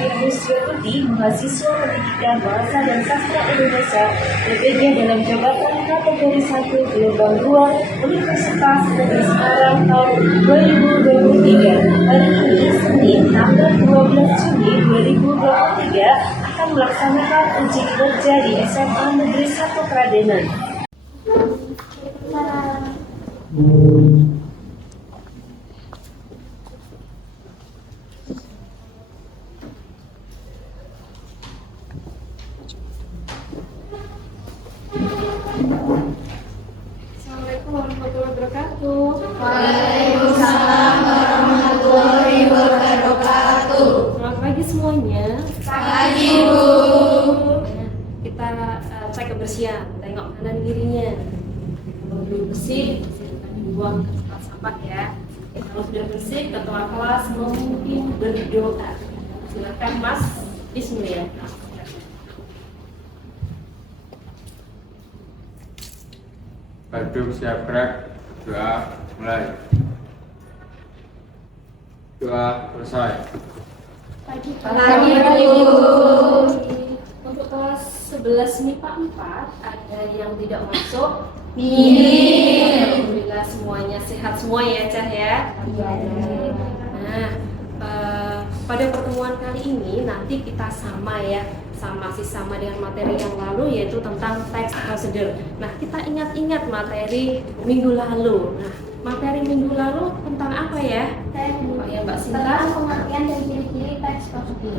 Firdaus Putri, mahasiswa Pendidikan Bahasa dan Sastra Indonesia, PPG dalam jabatan kategori 1 gelombang 2 Universitas Negeri Semarang tahun 2023. Hari ini, Senin, tanggal 12 Juni 2023, akan melaksanakan uji kinerja di SMA Negeri 1 Kradenan. Assalamualaikum warahmatullahi wabarakatuh. Waalaikumsalam warahmatullahi wabarakatuh. Selamat pagi semuanya. Pagi, Bu. Kita cek kebersihan, tengok kanan kirinya. Kalau belum bersih, silakan dibuang ke tempat sampah ya. Kalau sudah bersih, ketua kelas memimpin berdoa. Silakan Mas, Bismillah. Badung siap gerak, doa mulai. Doa selesai. Pagi, Pagi, Bu. Untuk kelas 11 MIPA 4 ada yang tidak masuk. Alhamdulillah semuanya sehat semua ya Cah ya. Nah, pada pertemuan kali ini nanti kita sama dengan materi yang lalu, yaitu tentang teks prosedur. Nah, kita ingat-ingat materi minggu lalu. Nah, materi minggu lalu tentang apa ya? Oh ya Mbak Sinta. Tentang pengertian dan ciri-ciri teks prosedur.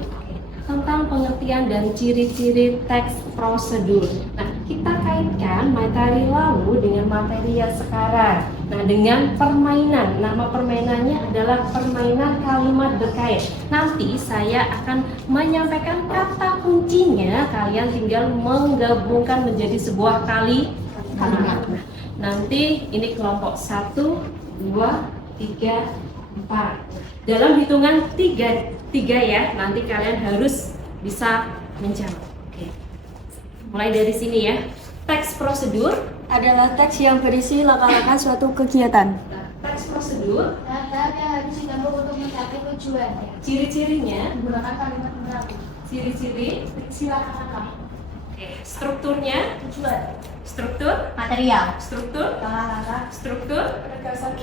Tentang pengertian dan ciri-ciri teks prosedur. Nah, kita kaitkan materi lalu dengan materi yang sekarang. Nah, dengan permainan. Nama permainannya adalah permainan kalimat berkait. Nanti saya akan menyampaikan kata kuncinya, kalian tinggal menggabungkan menjadi sebuah kalimat. Nah, nanti ini kelompok 1, 2, 3, 4. Dalam hitungan tiga ya, nanti kalian harus bisa menjawab. Oke. Mulai dari sini ya. Teks prosedur adalah teks yang berisi langkah-langkah suatu kegiatan. Nah, teks prosedur, Tahap yang harus ditempuh untuk mencapai tujuan. ciri-cirinya, Menggunakan kalimat penerapi. ciri-ciri, Silakan langkah. oke, strukturnya, Tujuan. struktur, Material. struktur, Langkah-langkah. struktur,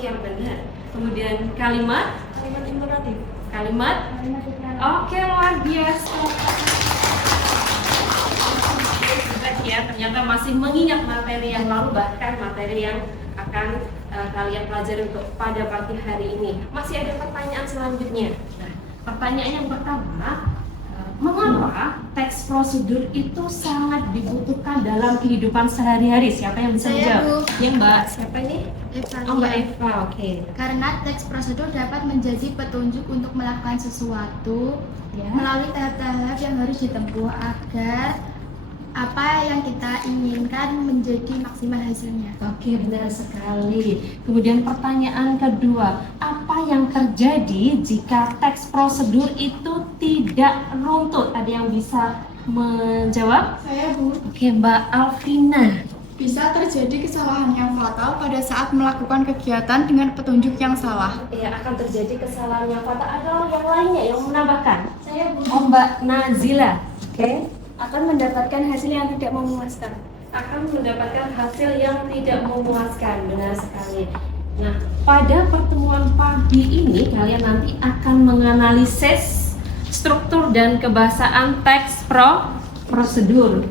yang benar. Kemudian kalimat, Kalimat imperatif. kalimat, Kalimat imperatif. oke luar biasa. Hebat ya, ternyata masih mengingat materi yang lalu, bahkan materi yang akan kalian pelajari untuk pada pagi hari ini. Masih ada pertanyaan selanjutnya. Nah, pertanyaan yang pertama, mengapa teks prosedur itu sangat dibutuhkan dalam kehidupan sehari-hari? Siapa yang bisa Saya, menjawab? Bu. Ya Mbak, siapa ini? Oh Mbak Eva, oke. Karena teks prosedur dapat menjadi petunjuk untuk melakukan sesuatu Ya. melalui tahap-tahap yang harus ditempuh agar apa yang kita inginkan menjadi maksimal hasilnya. Oke, benar sekali. Kemudian pertanyaan kedua, apa yang terjadi jika teks prosedur itu tidak runtut? Ada yang bisa menjawab? Saya, Bu, Oke, Mbak Alvina. bisa terjadi kesalahan yang fatal pada saat melakukan kegiatan dengan petunjuk yang salah. Ya, akan terjadi kesalahan yang fatal. Ada yang lainnya yang menambahkan? Saya, Bu, Oh, Mbak Nazila. Oke. Akan mendapatkan hasil yang tidak memuaskan. Akan mendapatkan hasil yang tidak memuaskan. Benar sekali. Nah, pada pertemuan pagi ini kalian nanti akan menganalisis struktur dan kebahasaan teks prosedur.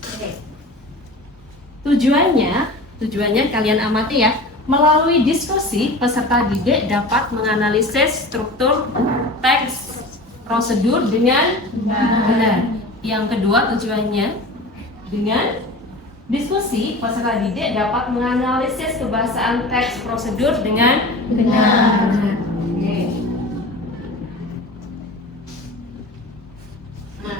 Oke. Tujuannya kalian amati ya. Melalui diskusi, peserta didik dapat menganalisis struktur teks prosedur dengan benar. Yang kedua, tujuannya dengan diskusi, peserta didik dapat menganalisis kebahasaan teks prosedur dengan benar. Oke. Nah,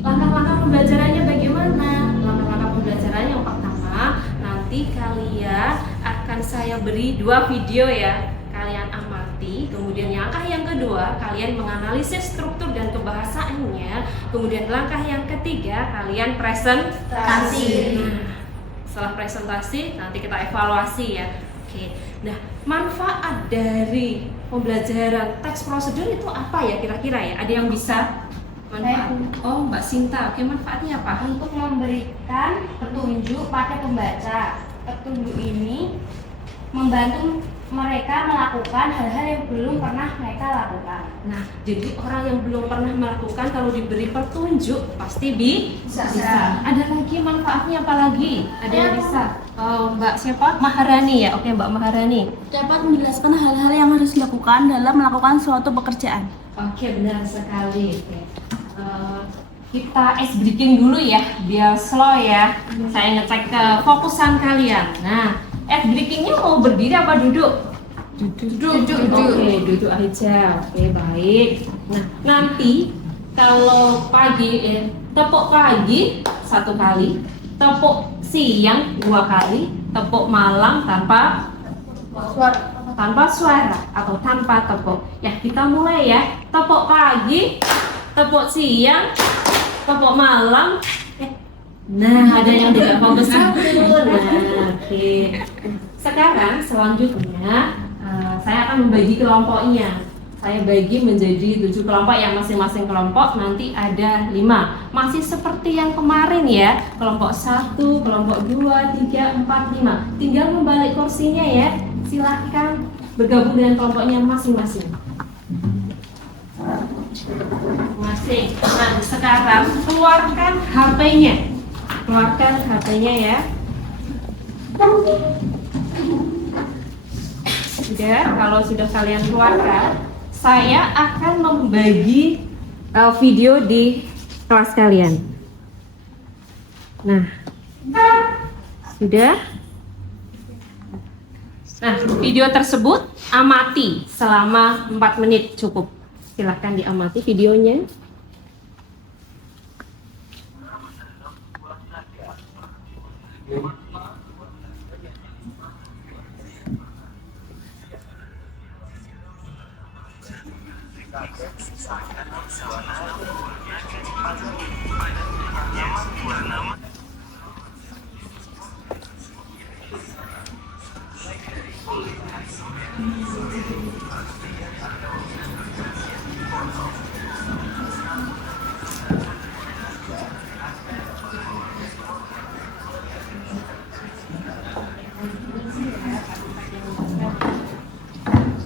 langkah-langkah pembelajarannya bagaimana? Langkah-langkah pembelajarannya yang pertama, nanti kalian akan saya beri 2 video ya. Kalian amati, kemudian langkah yang kedua kalian menganalisis struktur dan kebahasaannya, kemudian langkah yang ketiga kalian presentasi. Nah, setelah presentasi nanti kita evaluasi ya. Oke. Nah, manfaat dari pembelajaran teks prosedur itu apa ya kira-kira ya? Ada yang bisa manfaat? Oh, Mbak Sinta. Oke, manfaatnya apa? Untuk memberikan petunjuk pada pembaca. Petunjuk ini membantu mereka melakukan hal-hal yang belum pernah mereka lakukan. Nah, jadi orang yang belum pernah melakukan kalau diberi petunjuk pasti bisa. Ada lagi manfaatnya apa lagi? Ada yang bisa? Oh, Mbak siapa? Maharani ya. Oke, Mbak Maharani. Dapat menjelaskan hal-hal yang harus dilakukan dalam melakukan suatu pekerjaan. Oke, benar sekali. Oke. Kita ice breaking dulu ya, biar slow ya. Saya ngecek kefokusan kalian. Nah, ice breakingnya mau berdiri apa duduk? Duduk. Oke, duduk aja. Oke, baik. Nah, nanti kalau tepuk pagi 1 kali, tepuk siang 2 kali, tepuk malam tanpa suara atau tanpa tepuk. Ya, kita mulai ya. Tepuk pagi, tepuk siang, tepuk malam. Nah, ada yang tidak fokus satu. Nah, oke. Sekarang selanjutnya saya akan membagi kelompoknya. Saya bagi menjadi 7 kelompok yang masing-masing kelompok nanti ada 5. Masih seperti yang kemarin ya. Kelompok 1, kelompok 2, 3, 4, 5. Tinggal membalik kursinya ya. Silahkan bergabung dengan kelompoknya masing-masing. Nah, sekarang keluarkan HP-nya. Keluarkan HP-nya ya. Sudah, kalau sudah kalian keluarkan, saya akan membagi video di kelas kalian. Nah, sudah. Nah, video tersebut amati selama 4 menit cukup. Silahkan diamati videonya.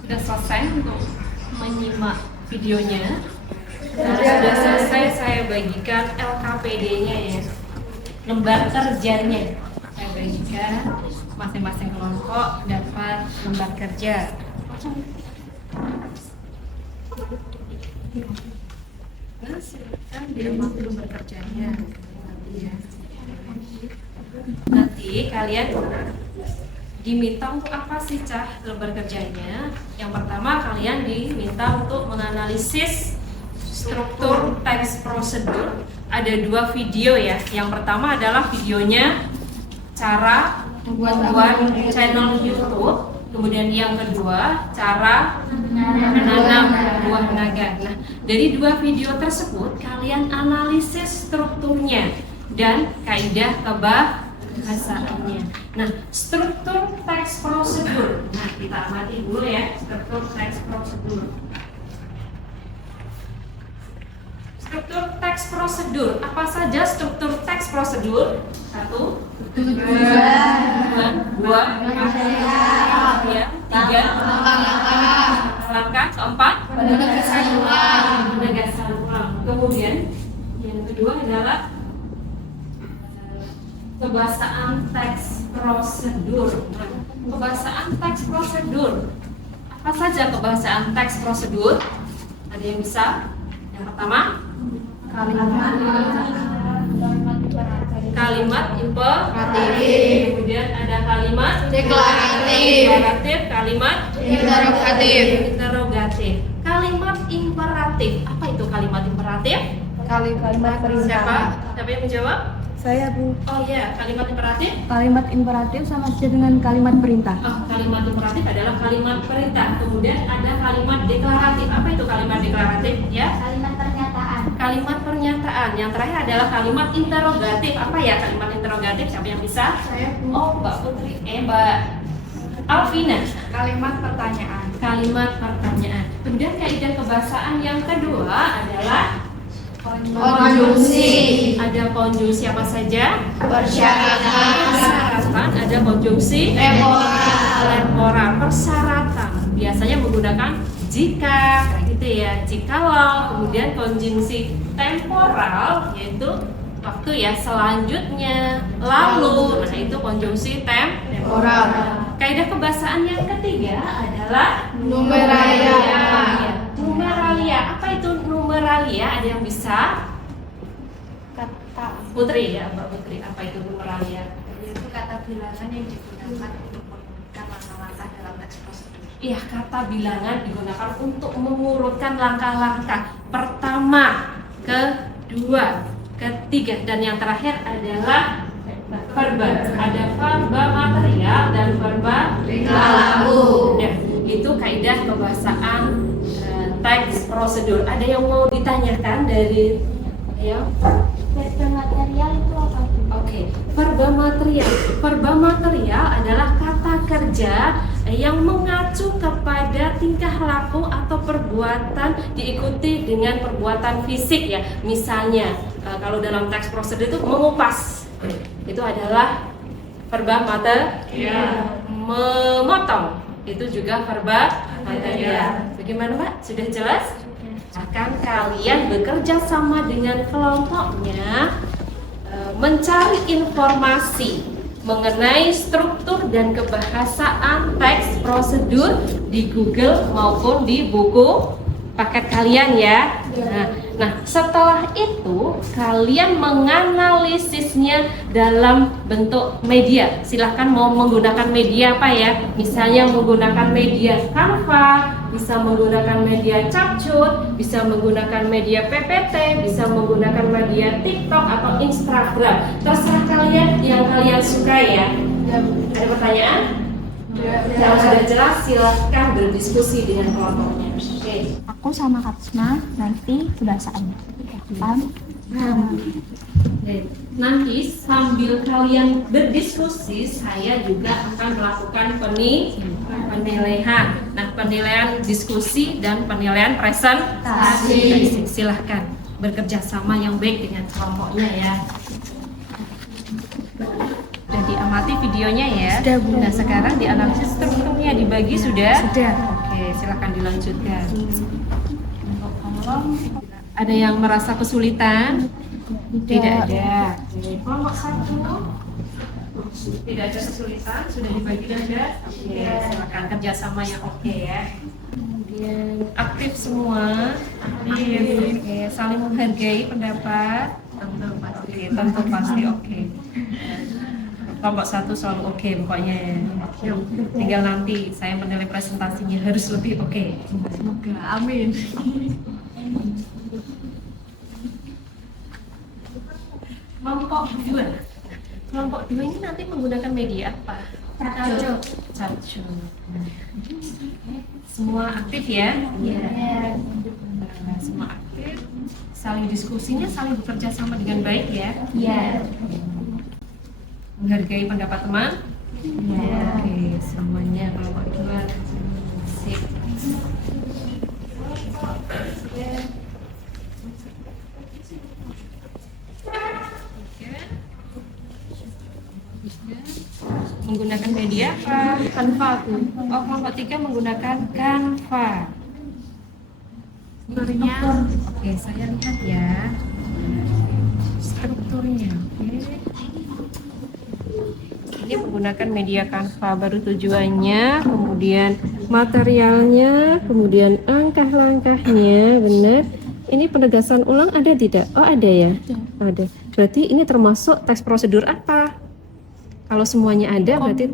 Sudah selesai untuk menyimak videonya. Nah, sudah selesai saya bagikan LKPD-nya ya, lembar kerjanya. Saya bagikan masing-masing kelompok dapat lembar kerja. Nah, silakan diamati lembar kerjanya. Nanti kalian diminta untuk apa sih Cah lembar kerjanya? Yang pertama kalian diminta untuk menganalisis struktur teks prosedur. Ada 2 video ya. Yang pertama adalah videonya cara membuat channel YouTube. Kemudian yang kedua cara menanam buah naga. Nah, dari 2 video tersebut kalian analisis strukturnya dan kaidah kebahasaannya. Nah, struktur teks prosedur. Nah, kita amati dulu ya struktur teks prosedur. Struktur teks prosedur. Apa saja struktur teks prosedur? 1, 2, 3, langkah keempat penegasan ulang. Kemudian yang kedua adalah kebahasaan teks prosedur. Nah, kebahasaan teks prosedur. Apa saja kebahasaan teks prosedur? Ada yang bisa? Yang pertama, kalimat imperatif. Kemudian ada kalimat deklaratif, kalimat interrogatif. Kalimat imperatif. Apa itu kalimat imperatif? Kalimat Siapa yang menjawab? Saya, Bu. Oh iya, kalimat imperatif. Kalimat imperatif sama saja dengan kalimat perintah. Oh, kalimat imperatif adalah kalimat perintah. Kemudian ada kalimat deklaratif. Apa itu kalimat deklaratif? Ya. Kalimat pernyataan. Kalimat pernyataan. Yang terakhir adalah kalimat interrogatif. Apa ya kalimat interrogatif? Siapa yang bisa? Saya, Bu. Oh, Mbak Putri. Mbak Alfi. Afina. Kalimat pertanyaan. Kalimat pertanyaan. Kemudian kaidah kebahasaan yang kedua adalah Konjungsi. ada konjungsi apa saja? Persyaratan. Persyaratan, ada konjungsi temporal, persyaratan. Biasanya menggunakan jika, kayak gitu ya. Jikalau, kemudian konjungsi temporal yaitu waktu ya, selanjutnya, lalu. Nah, itu konjungsi temporal. Kaidah kebahasaan yang ketiga adalah Numeralia. Numeralia. Apa itu numeralia? Ada yang bisa? Kata Putri ya, Mbak Putri. Apa itu numeralia? itu kata bilangan yang digunakan untuk mengurutkan langkah-langkah dalam teks prosedur. Iya, kata bilangan digunakan untuk mengurutkan langkah-langkah pertama, kedua, ketiga, dan yang terakhir adalah verba. Ada verba material dan verba lalu. Ya, itu kaidah kebahasaan teks prosedur. Ada yang mau ditanyakan dari ya? Verba material itu apa? Oke, verba material. Verba material adalah kata kerja yang mengacu kepada tingkah laku atau perbuatan diikuti dengan perbuatan fisik ya. Misalnya kalau dalam teks prosedur itu mengupas, itu adalah verba material. Memotong, itu juga verba material. Bagaimana Mbak? Sudah jelas? Akan kalian bekerja sama dengan kelompoknya mencari informasi mengenai struktur dan kebahasaan teks prosedur di Google maupun di buku paket kalian ya. Nah, setelah itu kalian menganalisisnya dalam bentuk media. Silahkan mau menggunakan media apa ya? Misalnya menggunakan media Canva, bisa menggunakan media Capcut, bisa menggunakan media PPT, bisa menggunakan media TikTok atau Instagram. Terserah kalian yang kalian suka ya. Ada pertanyaan? Kalau sudah jelas silahkan berdiskusi dengan kelompoknya. Oke. Aku sama Katsna nanti kebahasaannya. Paham? Oke. Nanti sambil kalian berdiskusi, saya juga akan melakukan penilaian. Nah, penilaian diskusi dan penilaian presentasi. Silahkan bekerja sama yang baik dengan kelompoknya ya. Sudah diamati videonya ya. Sudah, Bu. Nah, sekarang dianalisis strukturnya dibagi sudah. Sudah. Oke, silakan dilanjutkan. Ada yang merasa kesulitan? Tidak ada. Kelompok satu tidak ada kesulitan, sudah dibagi sudah. Oke, silakan kerjasama yang oke ya. Kemudian aktif semua. Oke, saling menghargai pendapat. Tentu pasti oke. Kelompok satu selalu oke pokoknya ya. Tinggal nanti saya menilai presentasinya harus lebih oke. Semoga. Amin. Kelompok dua. Kelompok dua ini nanti menggunakan media apa? Capcut. Semua aktif ya? Iya. Nah, semua aktif. Saling diskusinya, saling bekerja sama dengan baik ya? Iya. Menghargai pendapat teman? Iya. Oke, semuanya kelompok dua. Sip. Menggunakan media apa? Canva. Oh, kelompok 3 menggunakan Canva. Strukturnya, oke, saya lihat ya. Strukturnya, oke. Ini menggunakan media Canva, baru tujuannya, kemudian materialnya, kemudian langkah-langkahnya, benar. Ini penegasan ulang ada tidak? Oh, ada ya? Ada. Berarti ini termasuk teks prosedur apa? Kalau semuanya ada berarti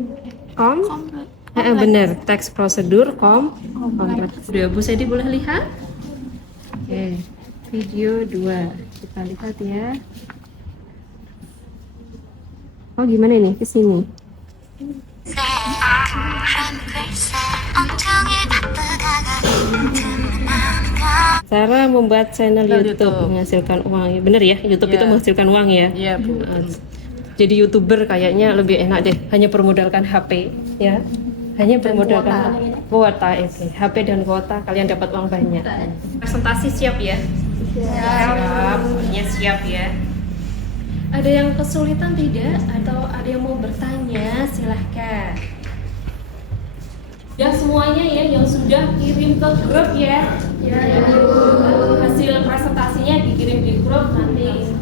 benar, teks prosedur komplit. Sudah Bu Sedi boleh lihat? Oke, video 2 kita lihat ya. Oh gimana ini ke sini? Cara membuat channel YouTube menghasilkan uang. Bener ya, YouTube itu menghasilkan uang ya? Iya, Bu. Jadi YouTuber kayaknya lebih enak deh, hanya bermodalkan HP ya. Hanya bermodalkan kuota itu, HP dan kuota, kalian dapat uang banyak. Presentasi siap ya? Siap. Siap ya. Ada yang kesulitan tidak? Atau ada yang mau bertanya? Silahkan. Ya semuanya ya yang sudah kirim ke grup ya. Hasil presentasinya dikirim di grup nanti.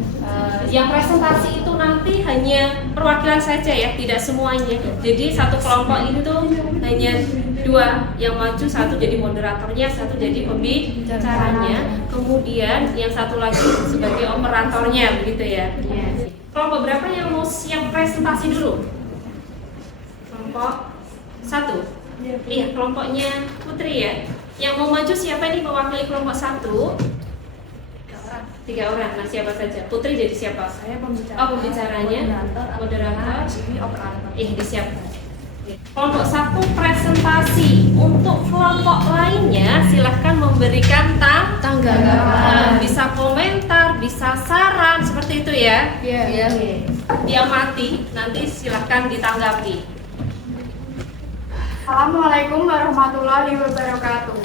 Yang presentasi itu nanti hanya perwakilan saja ya, tidak semuanya. Jadi satu kelompok itu hanya 2 yang maju, satu jadi moderatornya, satu jadi pembicaranya. Kemudian yang satu lagi sebagai operatornya, begitu ya. Kelompok berapa yang mau siap presentasi dulu? Kelompok 1. Iya, kelompoknya Putri ya. Yang mau maju siapa nih mewakili kelompok 1? 3 orang. Nah, siapa saja? Putri jadi siapa? Saya pembicara. Oh, pembicaranya, moderator, operator. disiapkan. Kelompok 1 presentasi. Untuk kelompok lainnya silahkan memberikan tanggapan. Bisa komentar, bisa saran, seperti itu ya. Iya. Diamati, nanti silahkan ditanggapi. Assalamualaikum warahmatullahi wabarakatuh.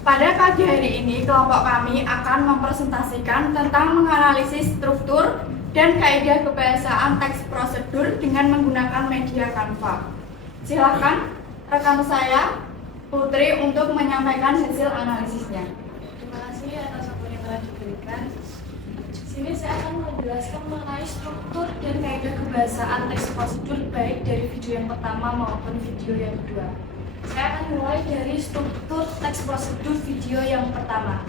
Pada pagi hari ini, kelompok kami akan mempresentasikan tentang menganalisis struktur dan kaidah kebahasaan teks prosedur dengan menggunakan media Canva. Silakan rekan saya, Putri, untuk menyampaikan hasil analisisnya. Terima kasih atas waktu yang telah diberikan. Di sini saya akan menjelaskan mengenai struktur dan kaidah kebahasaan teks prosedur baik dari video yang pertama maupun video yang kedua. Saya akan mulai dari struktur teks prosedur video yang pertama.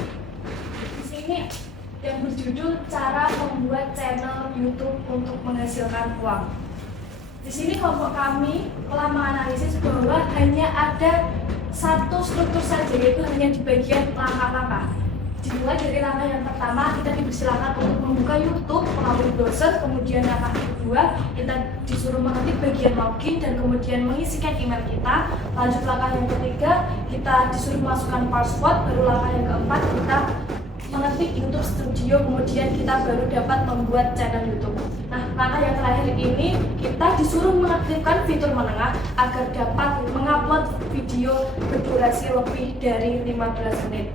Di sini yang berjudul cara membuat channel YouTube untuk menghasilkan uang. Di sini kelompok kami telah menganalisis bahwa hanya ada satu struktur saja, yaitu hanya di bagian langkah-langkah. Dimulai dari langkah yang pertama, kita dipersilakan untuk membuka YouTube melalui browser. Kemudian langkah kedua, kita disuruh mengetik bagian login dan kemudian mengisikan email kita. Lanjut langkah yang ketiga, kita disuruh masukkan password. Baru langkah yang keempat, kita mengetik YouTube Studio. Kemudian kita baru dapat membuat channel YouTube. Nah, langkah yang terakhir ini, kita disuruh mengaktifkan fitur menengah agar dapat mengupload video berdurasi lebih dari 15 menit.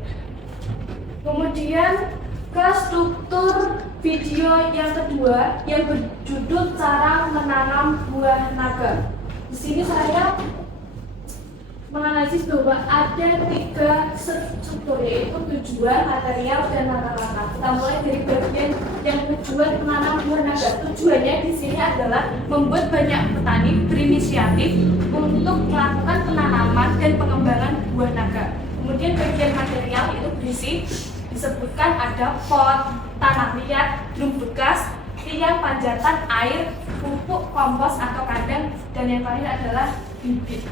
Kemudian ke struktur video yang kedua yang berjudul cara menanam buah naga. Di sini saya menganalisis bahwa ada 3 struktur, yaitu tujuan, material, dan langkah-langkah. Kita mulai dari bagian yang tujuan menanam buah naga. Tujuannya di sini adalah membuat banyak petani berinisiatif untuk melakukan penanaman dan pengembangan buah naga. Kemudian bagian material itu berisi disebutkan ada pot, tanah liat, drum bekas, tiang panjatan, air, pupuk, kompos atau kandang, dan yang terakhir adalah bibit.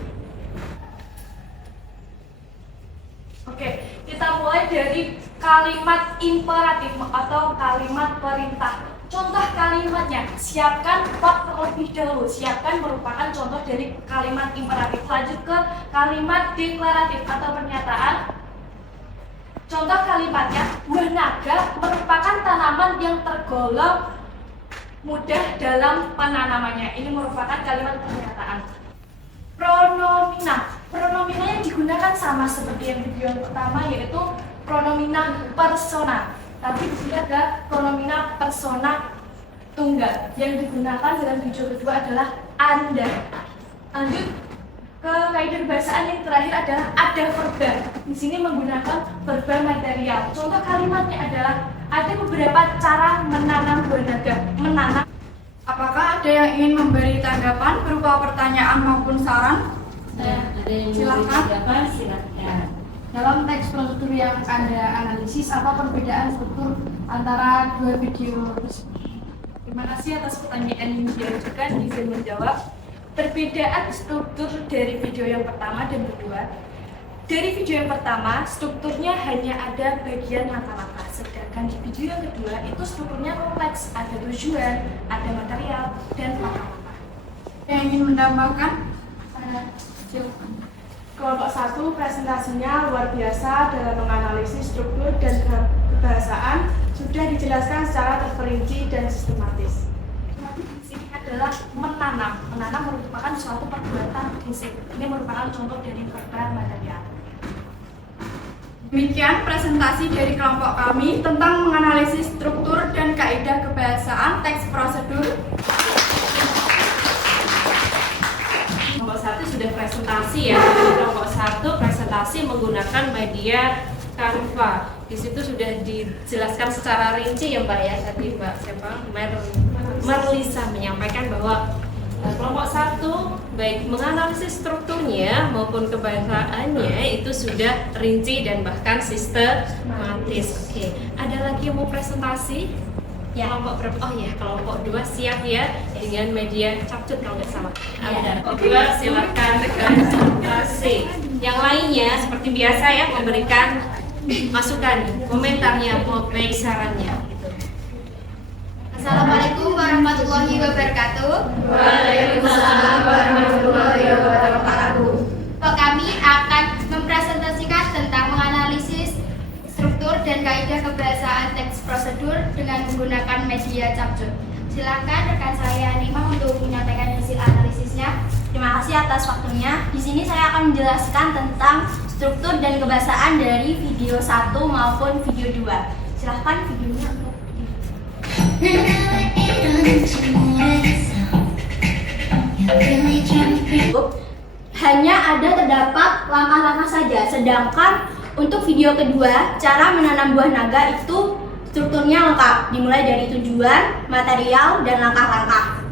Oke, kita mulai dari kalimat imperatif atau kalimat perintah. Contoh kalimatnya, siapkan pot terlebih dahulu. Siapkan merupakan contoh dari kalimat imperatif. Lanjut ke kalimat deklaratif atau pernyataan. Contoh kalimatnya, buah naga merupakan tanaman yang tergolong mudah dalam penanamannya. Ini merupakan kalimat pernyataan. Pronomina. Pronomina yang digunakan sama seperti yang video yang pertama, yaitu pronomina persona. Tapi di sini ada pronomina persona tunggal. Yang digunakan dalam video kedua adalah Anda. Lanjut ke kaidah kebahasaan yang terakhir adalah ada verba. Di sini menggunakan verba material. Contoh kalimatnya adalah ada beberapa cara menanam buah naga. Menanam. Apakah ada yang ingin memberi tanggapan berupa pertanyaan maupun saran? Ada yang mau Silakan. bertanya? Silakan. Dalam teks prosedur yang Anda analisis, apa perbedaan struktur antara 2 video tersebut? Terima kasih atas pertanyaan yang diajukan. Izin menjawab. Perbedaan struktur dari video yang pertama dan kedua. Dari video yang pertama, strukturnya hanya ada bagian langkah-langkah. Sedangkan di video yang kedua, itu strukturnya kompleks. Ada tujuan, ada material, dan langkah-langkah. Yang ingin menambahkan? Silakan. Kelompok 1 presentasinya luar biasa dalam menganalisis struktur dan kebahasaan, sudah dijelaskan secara terperinci dan sistematis. Di sini adalah menanam. Menanam merupakan suatu perbuatan fisik. Ini merupakan contoh dari verba material. Demikian presentasi dari kelompok kami tentang menganalisis struktur dan kaidah kebahasaan teks prosedur. Kelompok 1 sudah presentasi ya. Kelompok 1 presentasi menggunakan media Canva. Di situ sudah dijelaskan secara rinci ya Mbak ya. Tadi Mbak Merlisa menyampaikan bahwa kelompok 1 baik menganalisis strukturnya maupun kebahasaannya itu sudah rinci dan bahkan sistematis. Oke, ada lagi yang mau presentasi? Ya. Kelompok berapa? Oh ya, kelompok 2 siap ya dengan media capcut kalau nggak salah. Ya. Ada. Kelompok 2 silakan presentasi. Yang lainnya seperti biasa ya memberikan masukan, komentarnya, baik sarannya. Gitu. Assalamualaikum warahmatullahi wabarakatuh. Waalaikumsalam warahmatullahi wabarakatuh. Kami akan mempresentasikan tentang menganalisis struktur dan kaidah kebahasaan teks prosedur dengan menggunakan media capcut. Silakan rekan saya Nima untuk menyampaikan hasil analisisnya. Terima kasih atas waktunya. Di sini saya akan menjelaskan tentang struktur dan kebahasaan dari video 1 maupun video 2. Silahkan videonya untuk hanya ada terdapat langkah-langkah saja, sedangkan untuk video kedua, cara menanam buah naga itu strukturnya lengkap, dimulai dari tujuan, material, dan langkah-langkah.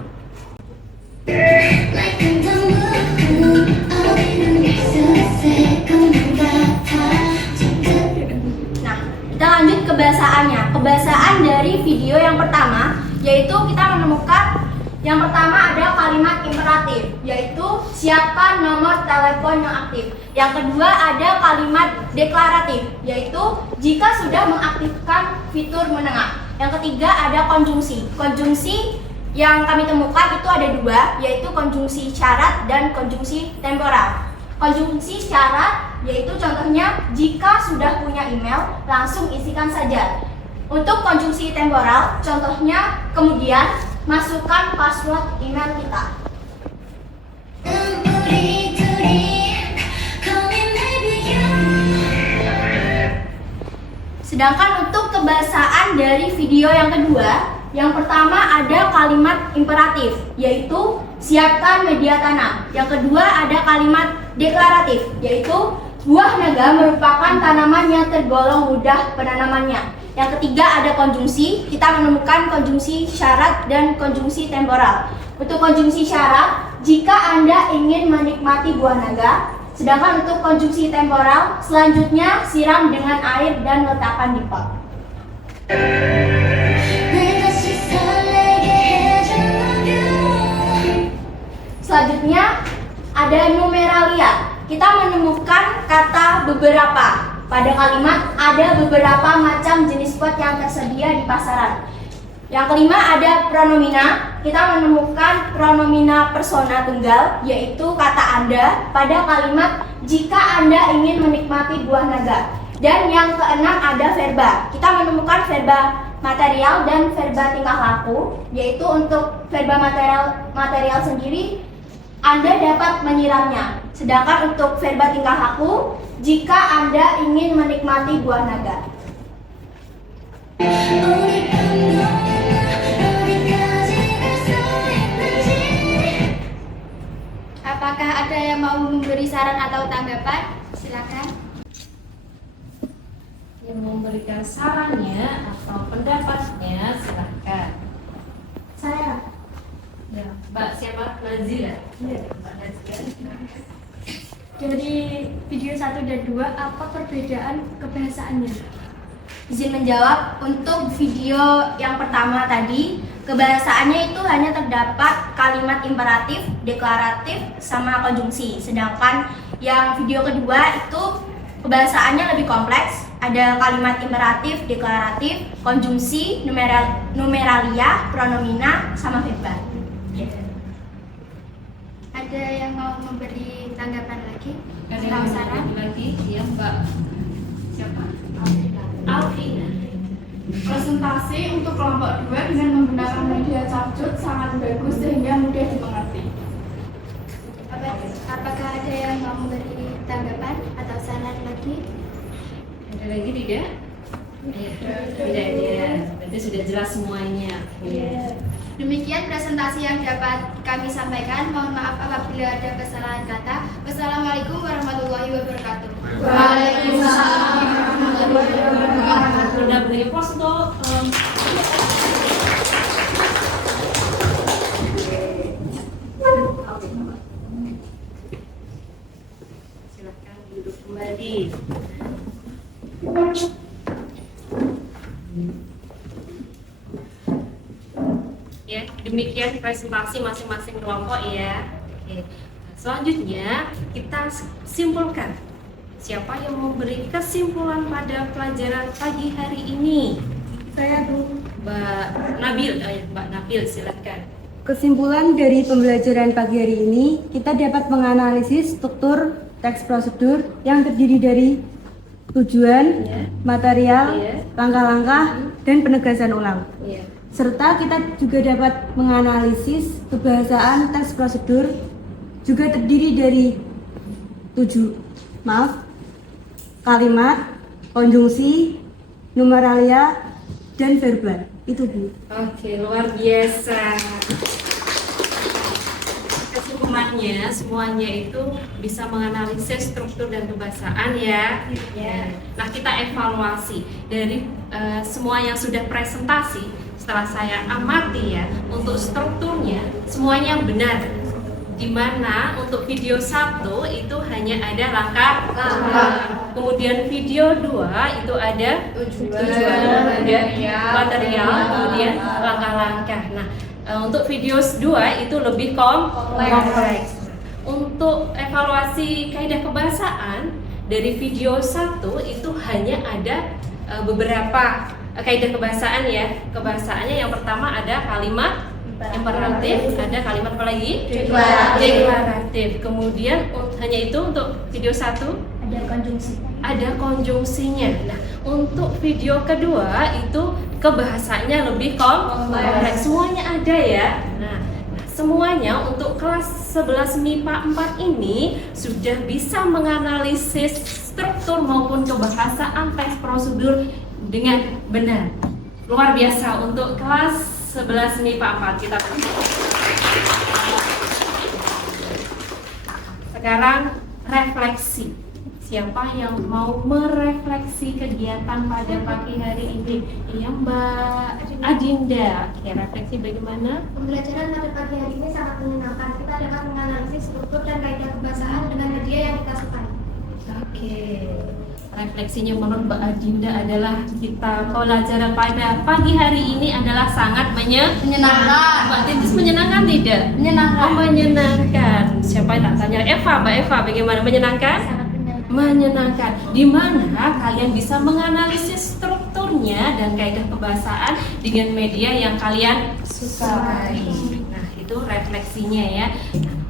Nah, kita lanjut ke kebahasaannya. Kebahasaan dari video yang pertama, yaitu kita menemukan yang pertama ada kalimat imperatif, yaitu siapkan nomor telepon yang aktif. Yang kedua ada kalimat deklaratif, yaitu jika sudah mengaktifkan fitur menengah. Yang ketiga ada konjungsi. Konjungsi yang kami temukan itu ada dua, yaitu konjungsi syarat dan konjungsi temporal. Konjungsi syarat yaitu contohnya jika sudah punya email langsung isikan saja. Untuk konjungsi temporal contohnya kemudian masukkan password email kita. Sedangkan untuk kebahasaan dari video yang kedua, yang pertama ada kalimat imperatif, yaitu siapkan media tanam. Yang kedua ada kalimat deklaratif, yaitu buah naga merupakan tanaman yang tergolong mudah penanamannya. Yang ketiga ada konjungsi, kita menemukan konjungsi syarat dan konjungsi temporal. Untuk konjungsi syarat, jika Anda ingin menikmati buah naga. Sedangkan untuk konjungsi temporal, selanjutnya siram dengan air dan letakkan di pot. Selanjutnya ada numeralia. Kita menemukan kata beberapa. Pada kalimat ada beberapa macam jenis pot yang tersedia di pasaran. Yang kelima ada pronomina. Kita menemukan pronomina persona tunggal, yaitu kata Anda pada kalimat jika Anda ingin menikmati buah naga. Dan yang keenam ada verba. Kita menemukan verba material dan verba tingkah laku, yaitu untuk verba material sendiri Anda dapat menyiramnya. Sedangkan untuk verba tingkah laku, jika Anda ingin menikmati buah naga. Apakah ada yang mau memberi saran atau tanggapan? Silakan. Yang memberikan sarannya atau pendapatnya silahkan. Saya. Ya, Mbak siapa? Nazila. Iya, Mbak Nazila. Dari video 1 dan 2, apa perbedaan kebahasaannya? Izin menjawab, untuk video yang pertama tadi, kebahasaannya itu hanya terdapat kalimat imperatif, deklaratif, sama konjungsi. Sedangkan yang video kedua itu kebahasaannya lebih kompleks. Ada kalimat imperatif, deklaratif, konjungsi, numeralia, pronomina, sama verba. Ada yang mau memberi tanggapan lagi? Ada Atau yang saran? lagi? Ya, Mbak. Siapa? Alvina. Presentasi untuk kelompok 2 dengan menggunakan media Capcut sangat bagus sehingga mudah dimengerti. Apakah ada yang mau memberi tanggapan atau saran lagi? Ada lagi tidak? Tidak ya. Berarti sudah jelas semuanya. Demikian presentasi yang dapat kami sampaikan. Mohon maaf apabila ada kesalahan kata. Wassalamualaikum warahmatullahi wabarakatuh. Waalaikumsalam warahmatullahi wabarakatuh. Sudah beri pos untuk silakan duduk kembali. Ya, demikian presentasi masing-masing kelompok ya. Oke. Selanjutnya kita simpulkan. Siapa yang memberi kesimpulan pada pelajaran pagi hari ini? Saya Bu. Mbak Nabil, Mbak Nabil silakan. Kesimpulan dari pembelajaran pagi hari ini, kita dapat menganalisis struktur teks prosedur yang terdiri dari tujuan, material, langkah-langkah, dan penegasan ulang. Serta kita juga dapat menganalisis kebahasaan teks prosedur juga terdiri dari kalimat, konjungsi, numeralia, dan verbal. Itu Bu. Oke, luar biasa. Kesimpulannya semuanya itu bisa menganalisis struktur dan kebahasaan ya. Nah, kita evaluasi dari semua yang sudah presentasi. Setelah saya amati ya, untuk strukturnya semuanya benar. Dimana untuk video 1 itu hanya ada langkah, kemudian video 2 itu ada tujuan, kemudian material, kemudian langkah-langkah. Nah, untuk video 2 itu lebih kompleks. Untuk evaluasi kaidah kebahasaan dari video 1 itu hanya ada beberapa kaidah kebahasaan ya. Kebahasaannya yang pertama ada kalimat imperatif, ada kalimat apa lagi? Deklaratif. Kemudian hanya itu untuk video 1 Ada konjungsi. ada konjungsinya. Nah, untuk video kedua itu kebahasanya lebih kompleks. Semuanya ada ya. Nah, semuanya untuk kelas 11 MIPA 4 ini sudah bisa menganalisis struktur maupun kebahasaan teks prosedur dengan benar. Luar biasa untuk kelas 11 MIPA 4 kita. Sekarang refleksi. Siapa yang mau merefleksi kegiatan pada pagi hari ini? Iya Mbak Adinda. Oke, refleksi bagaimana? Pembelajaran pada pagi hari ini sangat menyenangkan. Kita dapat menganalisis struktur dan kaidah kebahasaan dengan media yang kita sukai. Oke. Refleksinya menurut Mbak Adinda adalah kita pelajaran pada pagi hari ini adalah sangat menyenangkan. Mbak Titis menyenangkan tidak? Menyenangkan. Oh, menyenangkan. Siapa yang tak tanya? Eva, Mbak Eva, bagaimana menyenangkan? Menyenangkan. Di mana kalian bisa menganalisis strukturnya dan kaidah kebahasaan dengan media yang kalian sukai. Nah, itu refleksinya ya.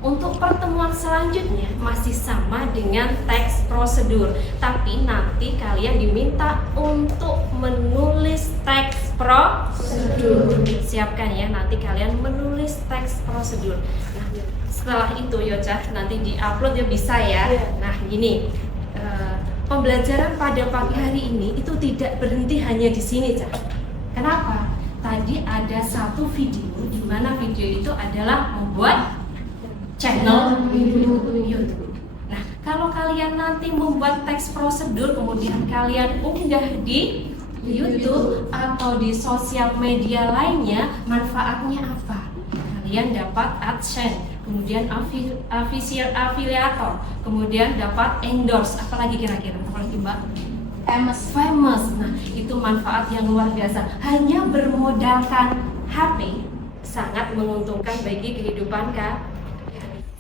Untuk pertemuan selanjutnya masih sama dengan teks prosedur, tapi nanti kalian diminta untuk menulis teks prosedur. Siapkan ya, nanti kalian menulis teks prosedur. Nah, setelah itu Yocah nanti diupload ya bisa ya. Nah, gini, pembelajaran pada pagi hari ini itu tidak berhenti hanya di sini, Cah. Kenapa? Tadi ada satu video di mana video itu adalah membuat channel YouTube. Nah, kalau kalian nanti membuat teks prosedur kemudian kalian unggah di YouTube atau di sosial media lainnya, manfaatnya apa? Kalian dapat AdSense, kemudian afiliator, kemudian dapat endorse, apalagi kira-kira, apalagi Mbak? Famous. Nah, itu manfaat yang luar biasa. Hanya bermodalkan HP sangat menguntungkan bagi kehidupan kalian.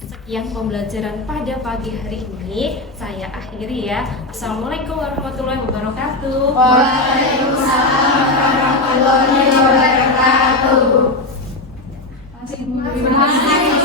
Sekian pembelajaran pada pagi hari ini, saya akhiri ya. Assalamualaikum warahmatullahi wabarakatuh. Waalaikumsalam warahmatullahi wabarakatuh. Terima kasih.